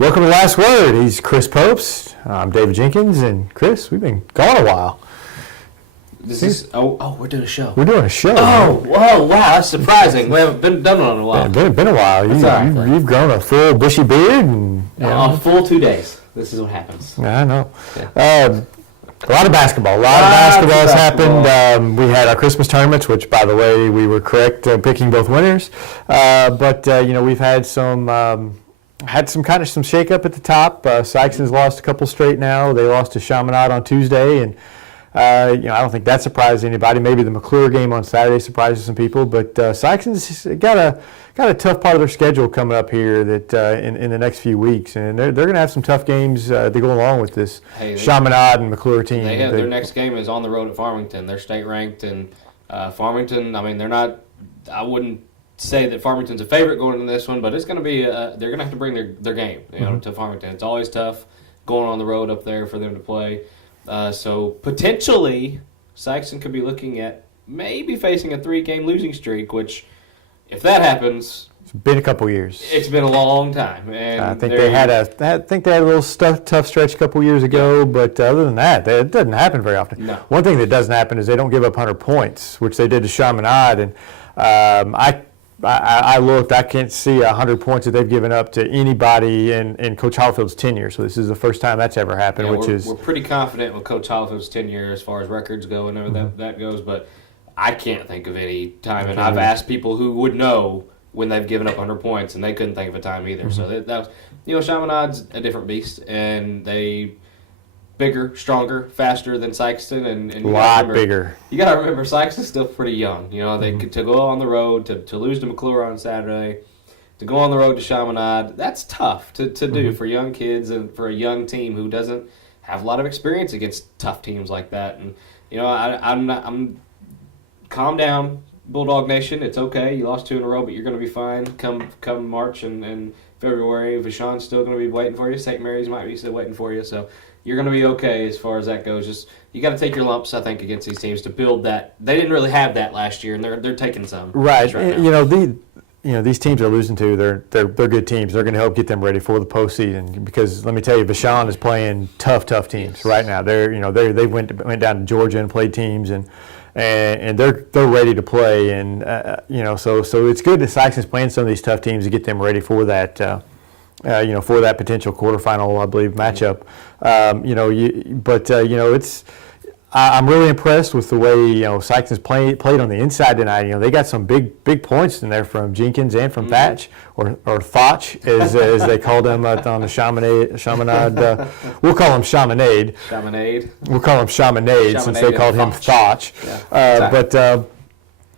Welcome to Last Word. He's Chris Popes. I'm David Jenkins, and Chris, we've been gone a while. We're doing a show. We're doing a show. Wow, that's surprising. We haven't done one in a while. Been a while. You've grown a full bushy beard. A full 2 days. This is what happens. I know. A lot of basketball. A lot of basketball has happened. We had our Christmas tournaments, which, by the way, we were correct picking both winners. But we've had some shake-up at the top. Sikeston's lost a couple straight now. They lost to Chaminade on Tuesday, and I don't think that surprised anybody. Maybe the McClure game on Saturday surprises some people, but Sikeston's got a tough part of their schedule coming up here that in the next few weeks, and they're going to have some tough games to go along with this Chaminade and McClure team. Their next game is on the road at Farmington. They're state ranked, and Farmington. I mean, they're not. I wouldn't say that Farmington's a favorite going into this one, but it's going to be. They're going to have to bring their game, to Farmington. It's always tough going on the road up there for them to play. So potentially, Sikeston could be looking at maybe facing a 3-game losing streak, which, if that happens, it's been a couple years. It's been a long time, and I think they had a little tough stretch a couple years ago. But other than that, it doesn't happen very often. No. One thing that doesn't happen is they don't give up 100 points, which they did to Chaminade, and I looked. I can't see 100 points that they've given up to anybody in Coach Hollifield's tenure. So this is the first time that's ever happened. We're pretty confident with Coach Hollifield's tenure as far as records go and that goes. But I can't think of any time. And I've asked people who would know when they've given up 100 points, and they couldn't think of a time either. So that was, Chaminade's a different beast, and they bigger, stronger, faster than Sikeston, and a lot bigger. You got to remember, Sikeston's still pretty young. They to go on the road to lose to McClure on Saturday, to go on the road to Chaminade. That's tough to do for young kids and for a young team who doesn't have a lot of experience against tough teams like that. And I'm calm down, Bulldog Nation. It's okay. You lost 2 in a row, but you're going to be fine come March and February. Vashon's still going to be waiting for you. St. Mary's might be still waiting for you. So you're going to be okay as far as that goes. Just you got to take your lumps, I think, against these teams to build that. They didn't really have that last year, and they're taking some. Right. These teams are losing to. They're good teams. They're going to help get them ready for the postseason. Because let me tell you, Vashon is playing tough teams right now. They went down to Georgia and played teams and they're ready to play. And so it's good that Sikeston's playing some of these tough teams to get them ready for that. For that potential quarterfinal, I believe, matchup. I'm really impressed with the way Sikeston's played on the inside tonight. They got some big points in there from Jenkins and from Thatch or Thotch as they called him on the Chaminade. We'll call him Chaminade. We'll call him Chaminade since they called him Thotch. Yeah. But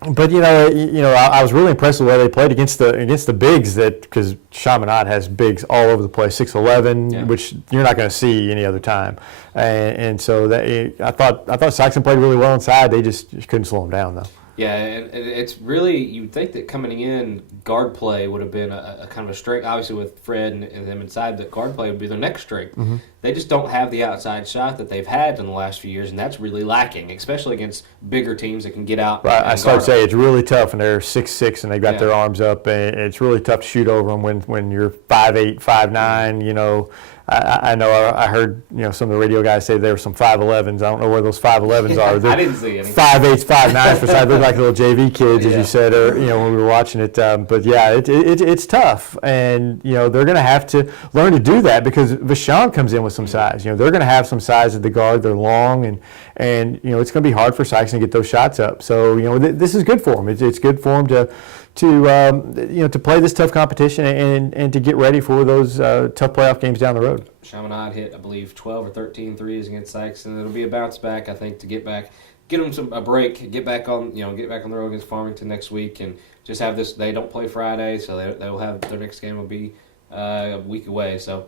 I was really impressed with the way they played against the bigs because Chaminade has bigs all over the place, 6'11", which you're not going to see any other time, and so I thought Sikeston played really well inside. They just couldn't slow them down though. Yeah, and it's really, you'd think that coming in, guard play would have been a kind of a strength. Obviously, with Fred and them inside, that guard play would be their next strength. Mm-hmm. They just don't have the outside shot that they've had in the last few years, and that's really lacking, especially against bigger teams that can get out. Right, I started to say it's really tough, and they're 6'6", and they've got their arms up, and it's really tough to shoot over them when you're 5'8", 5'9", I know I heard some of the radio guys say there were some 5'11s. I don't know where those 5'11s are. I didn't see any. 5'8s, 5'9s for side. They look like little JV kids, as you said, or when we were watching it. But yeah, it's tough, and they're going to have to learn to do that because Vashon comes in with some size. They're going to have some size at the guard. They're long, and it's going to be hard for Sikeston to get those shots up. So this is good for them. It's good for them to play this tough competition and to get ready for those tough playoff games down the road. Chaminade hit, I believe, 12 or 13 threes against Sikeston. It'll be a bounce back, I think, to get them a break, get back on the road against Farmington next week, and just have this. They don't play Friday, so they'll have their next game will be a week away. So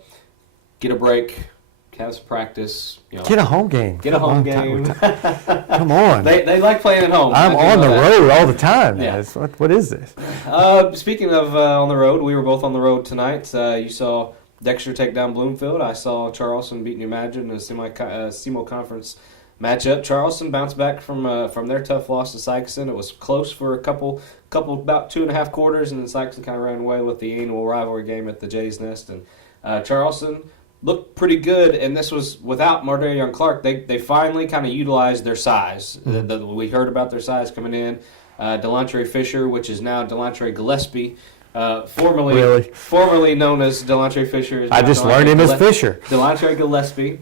get a break. Have some practice. Get a home game. Get a home game. Come on. They like playing at home. I'm on the road all the time. Yeah. What is this? Speaking of on the road, we were both on the road tonight. You saw Dexter take down Bloomfield. I saw Charleston beat New Madrid in a SEMO conference matchup. Charleston bounced back from their tough loss to Sikeston. It was close for a couple about 2.5 quarters, and then Sikeston kind of ran away with the annual rivalry game at the Jay's Nest. And Charleston looked pretty good, and this was without Mardarion Clark. They finally kind of utilized their size. We heard about their size coming in. Delantre Fisher, which is now Delantre Gillespie, formerly known as Delantre Fisher. I just learned him as Fisher. Delantre Gillespie.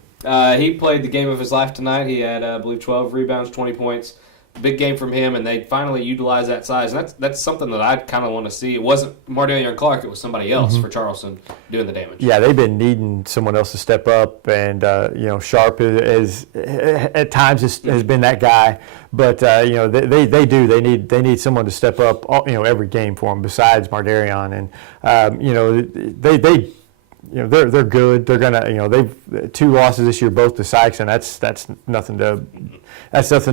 He played the game of his life tonight. He had, I believe, 12 rebounds, 20 points. Big game from him, and they finally utilized that size. And that's something that I kind of want to see. It wasn't Mardarion Clark; it was somebody else for Charleston doing the damage. Yeah, they've been needing someone else to step up, and Sharp is at times has been that guy. But they need someone to step up, every game for them besides Mardarion, and they're good. They're gonna, they've 2 losses this year, both to Sikeston. That's nothing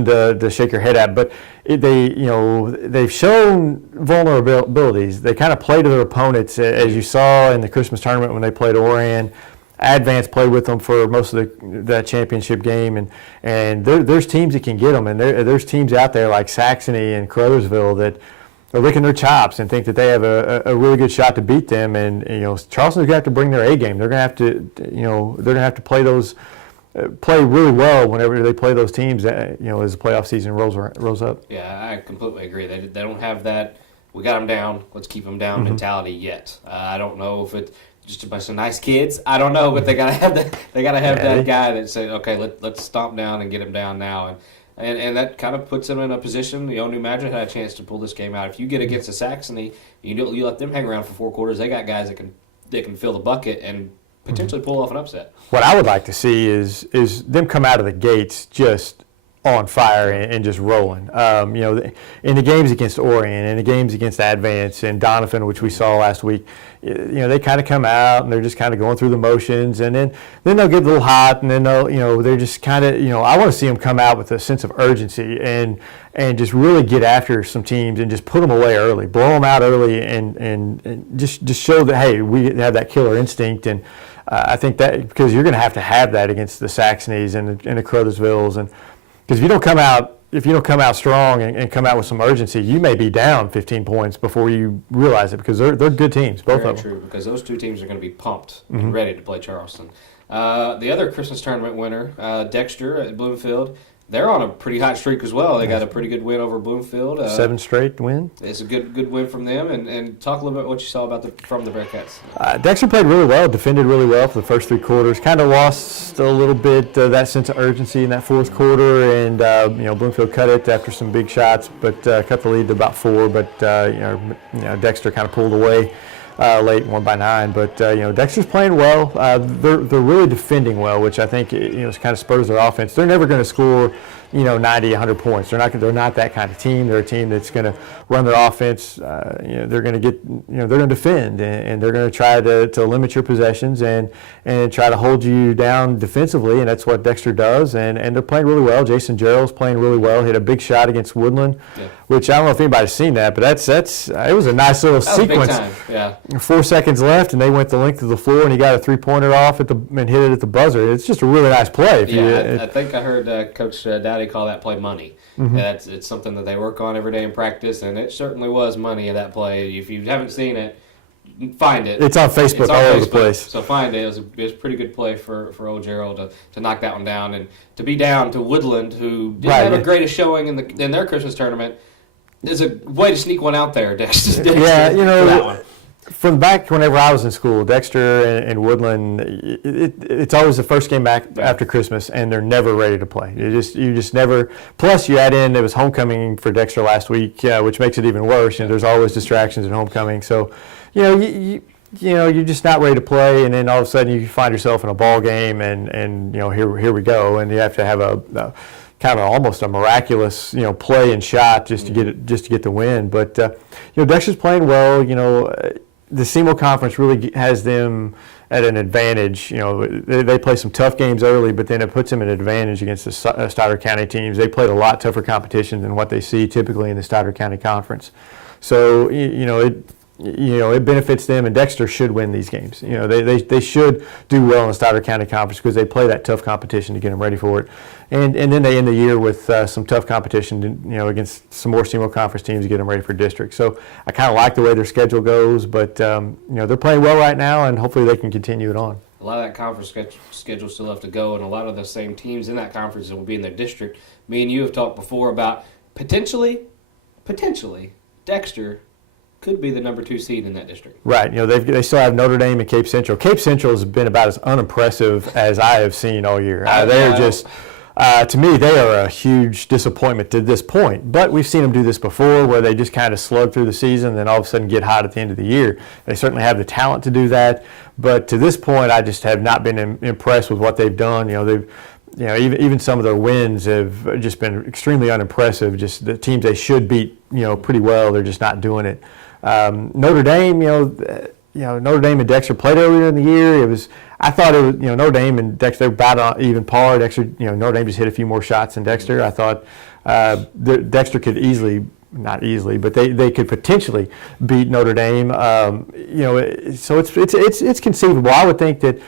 to shake your head at. But they've shown vulnerabilities. They kind of play to their opponents, as you saw in the Christmas tournament when they played Orion. Advance played with them for most of that championship game, and there's teams that can get them, and there's teams out there like Saxony and Crothersville that are licking their chops and think that they have a really good shot to beat them. And Charleston's gonna have to bring their A game. They're gonna have to play really well whenever they play those teams. As the playoff season rolls up. Yeah, I completely agree. They don't have that. We got them down. Let's keep them down mentality yet. I don't know if it's just a bunch of nice kids. I don't know, but they gotta have that. They gotta have that guy that says, okay, let's stomp down and get him down now. And that kind of puts them in a position. New Madrid had a chance to pull this game out. If you get against a Saxony, you let them hang around for 4 quarters. They got guys that can fill the bucket and potentially pull off an upset. What I would like to see is them come out of the gates just on fire and just rolling. In the games against Orion, in the games against Advance and Donovan, which we saw last week, they kind of come out and they're just kind of going through the motions, and then they'll get a little hot, and then they're just kind of, I want to see them come out with a sense of urgency and just really get after some teams and just put them away early, blow them out early, and just show that, hey, we have that killer instinct. And I think that because you're going to have that against the Saxonies and the Crothersvilles, and because if you don't come out strong and come out with some urgency, you may be down 15 points before you realize it, because they're good teams, both of them. Very true, because those 2 teams are going to be pumped and ready to play Charleston. The other Christmas tournament winner, Dexter at Bloomfield, they're on a pretty hot streak as well. They got a pretty good win over Bloomfield. 7 straight win. It's a good win from them. And talk a little bit what you saw from the Bearcats. Dexter played really well, defended really well for the first 3 quarters. Kind of lost a little bit that sense of urgency in that 4th quarter, and Bloomfield cut it after some big shots, but cut the lead to about 4. But Dexter kind of pulled away late, won by 9. But Dexter's playing well. They're really defending well, which I think kind of spurs their offense. They're never going to score 90, 100 points. They're not that kind of team. They're a team that's going to run their offense. They're going to they're going to defend, and they're going to try to limit your possessions and try to hold you down defensively, and that's what Dexter does. And they're playing really well. Jason Gerald's playing really well. Hit a big shot against Woodland, which I don't know if anybody's seen that, but it was a nice little sequence. Big time. Yeah. 4 seconds left, and they went the length of the floor, and he got a 3-pointer off and hit it at the buzzer. It's just a really nice play. I think I heard Coach Dowdy call that play money. It's something that they work on every day in practice, and it certainly was money in that play. If you haven't seen it, find it. It's on Facebook all over the place. So find it. It was a pretty good play for old Gerald to knock that one down, and to be down to Woodland, who didn't have the greatest showing in their Christmas tournament. There's a way to sneak one out there, Dexter. Yeah, from back whenever I was in school, Dexter and Woodland, it's always the first game back after Christmas, and they're never ready to play. You just never. Plus, you add in, it was homecoming for Dexter last week, which makes it even worse. There's always distractions at homecoming, so you're just not ready to play, and then all of a sudden you find yourself in a ball game, and here we go, and you have to have a kind of almost a miraculous play and shot just to get the win. But Dexter's playing well. The SEMO conference really has them at an advantage. They play some tough games early, but then it puts them at an advantage against the Stoddard County teams. They played a lot tougher competition than what they see typically in the Stoddard County Conference. So it benefits them, and Dexter should win these games. They should do well in the Stoddard County Conference because they play that tough competition to get them ready for it. And then they end the year with some tough competition, against some more SEMO Conference teams to get them ready for district. So I kind of like the way their schedule goes, but they're playing well right now, and hopefully they can continue it on. A lot of that conference schedule still have to go, and a lot of the same teams in that conference that will be in their district. Me and you have talked before about potentially, Dexter could be the number 2 seed in that district. Right. They still have Notre Dame and Cape Central. Cape Central has been about as unimpressive as I have seen all year. They're just, to me, they are a huge disappointment to this point. But we've seen them do this before, where they just kind of slug through the season, and then all of a sudden get hot at the end of the year. They certainly have the talent to do that. But to this point, I just have not been impressed with what they've done. Even some of their wins have just been extremely unimpressive. Just the teams they should beat, pretty well, they're just not doing it. Notre Dame, Notre Dame and Dexter played earlier in the year. I thought it was, Notre Dame and Dexter, they were about on even par. Dexter, Notre Dame just hit a few more shots than Dexter. I thought Dexter could not easily, but they could potentially beat Notre Dame. So it's conceivable. I would think that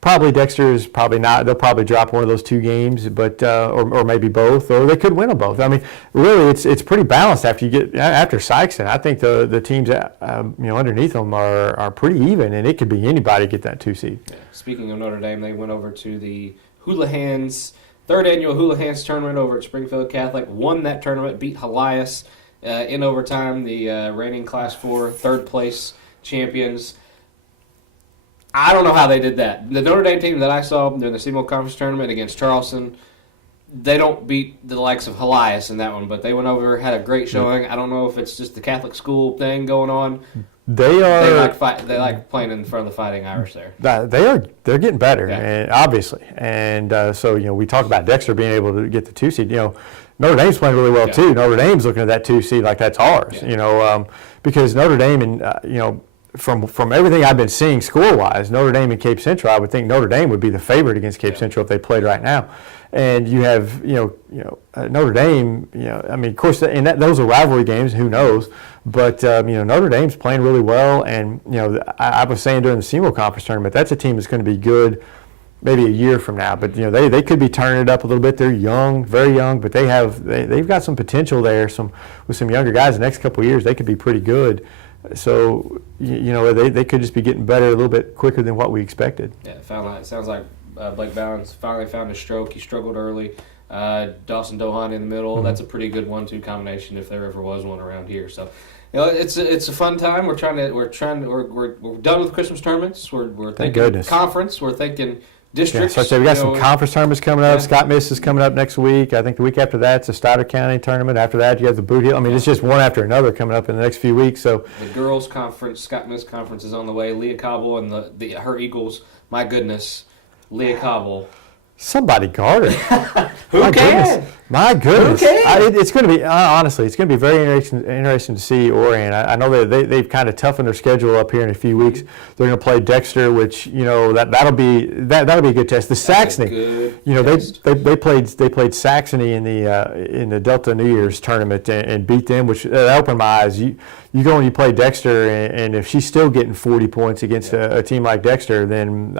probably Dexter is probably not. They'll probably drop one of those 2 games, but or maybe both, or they could win them both. I mean, really, it's pretty balanced after Sikeston. I think the teams underneath them are pretty even, and it could be anybody get that 2 seed. Yeah. Speaking of Notre Dame, they went over to the Houlihan's 3rd annual Houlihan's tournament over at Springfield Catholic. Won that tournament, beat Helias in overtime. The reigning Class 4 3rd place champions. I don't know how they did that. The Notre Dame team that I saw during the SEMO Conference Tournament against Charleston, they don't beat the likes of Helias in that one, but they went over, had a great showing. I don't know if it's just the Catholic school thing going on. They like playing in front of the Fighting Irish there. They're getting better, yeah. and obviously. And so we talk about Dexter being able to get the 2 seed. Notre Dame's playing really well too. Notre Dame's looking at that 2 seed like that's ours. Yeah. Because Notre Dame and From everything I've been seeing score-wise, Notre Dame and Cape Central, I would think Notre Dame would be the favorite against Cape Central if they played right now. And you have, Notre Dame. Of course, those are rivalry games. Who knows? But Notre Dame's playing really well, and I was saying during the SEMO Conference Tournament, that's a team that's going to be good maybe a year from now. But they could be turning it up a little bit. They're young, very young, but they've got some potential there. With some younger guys, the next couple of years they could be pretty good. So, they could just be getting better a little bit quicker than what we expected. Yeah, it sounds like Blake Ballance finally found his stroke. He struggled early. Dawson Dohan in the middle. Mm-hmm. That's a pretty good 1-2 combination if there ever was one around here. So, it's a fun time. We're done with Christmas tournaments. We're thinking conference. We're thinking districts. Yeah, so we got some conference tournaments coming up. Yeah. Scott Miss is coming up next week. I think the week after that, it's the Stoddard County tournament. After that, you have the Boot Hill. It's just one after another coming up in the next few weeks. So the girls' conference, Scott Miss conference, is on the way. Leah Cobble and her Eagles. My goodness, Leah Cobble. Somebody guard her. Who can? My goodness. Who can? It's going to be, honestly, it's going to be very interesting to see Orion. I know that they've kind of toughened their schedule up here in a few weeks. They're going to play Dexter, which, that'll be a good test. The Saxony, they played Saxony in the Delta New Year's tournament and beat them, which opened my eyes. You go and you play Dexter, and if she's still getting 40 points against a team like Dexter, then,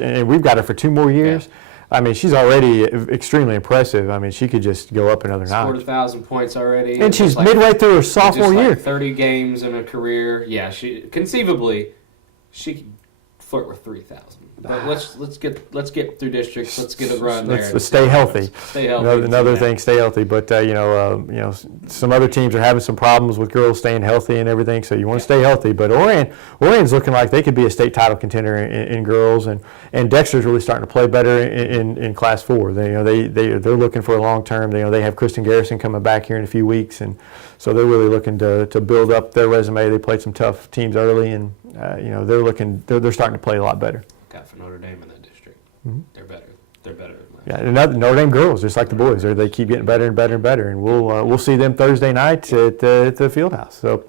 and we've got her for 2 more years. Yeah. She's already extremely impressive. She could just go up another notch. Scored 1,000 points already. And she's midway through her sophomore year. 30 games in a career. Yeah, she could flirt with 3,000. But let's get through districts. Let's get a run there. Let's stay healthy. Stay healthy. Another thing, stay healthy. But some other teams are having some problems with girls staying healthy and everything. So you want to stay healthy. But Orion's looking like they could be a state title contender in girls, and Dexter's really starting to play better in Class 4. They're looking for a long term. They have Kristen Garrison coming back here in a few weeks, and so they're really looking to build up their resume. They played some tough teams early, and they're starting to play a lot better. Got for Notre Dame in that district. Mm-hmm. They're better. They're better. Yeah, and Notre Dame girls, just like the boys, they keep getting better and better and better, and we'll see them Thursday night at the field house. So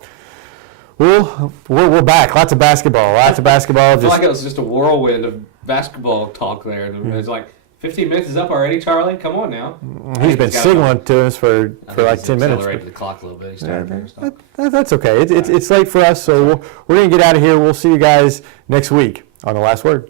we're back. Lots of basketball. I feel like it was just a whirlwind of basketball talk there. Mm-hmm. It's like 15 minutes is up already, Charlie. Come on now. He's been signaling to us for like 10 minutes. Accelerated the clock a little bit. He started That's okay. It's late for us, so we're going to get out of here. We'll see you guys next week on The Last Word.